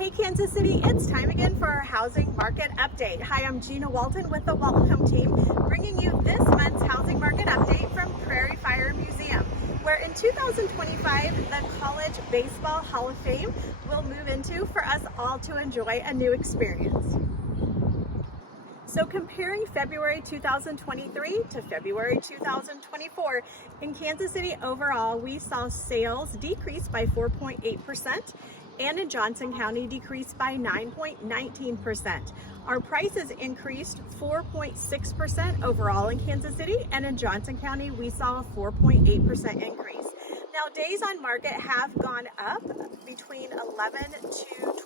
Hey Kansas City, it's time again for our housing market update. Hi, I'm Gina Walton with the Walton Home Team, bringing you this month's housing market update from Prairie Fire Museum, where in 2025, the College Baseball Hall of Fame will move into for us all to enjoy a new experience. So comparing February 2023 to February 2024, in Kansas City overall, we saw sales decrease by 4.8%, and in Johnson County decreased by 9.19%. Our prices increased 4.6% overall in Kansas City, and in Johnson County we saw a 4.8% increase. Now, days on market have gone up between 11 to 20%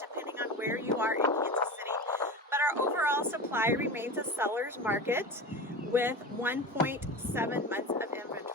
depending on where you are in Kansas City, but our overall supply remains a seller's market with 1.7 months of inventory.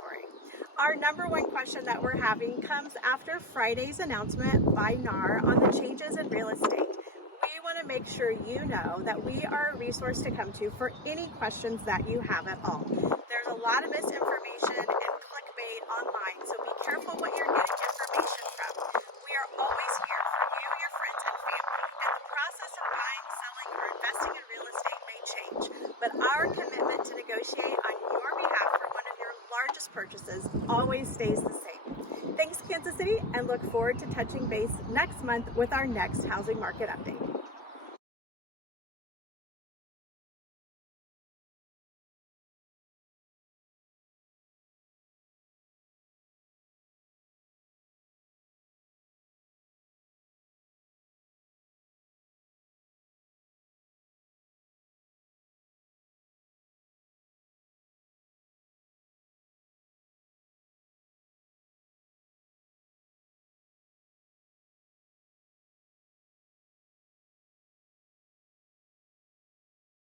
Our number one question that we're having comes after Friday's announcement by NAR on the changes in real estate. We want to make sure you know that we are a resource to come to for any questions that you have at all. There's a lot of misinformation and clickbait online, so be careful what you're getting information from. We are always here for you, your friends, and family, and the process of buying, selling, or investing in real estate may change, but our commitment to negotiate on your behalf for one of your largest purchases always stays the same. Thanks, Kansas City, and look forward to touching base next month with our next housing market update.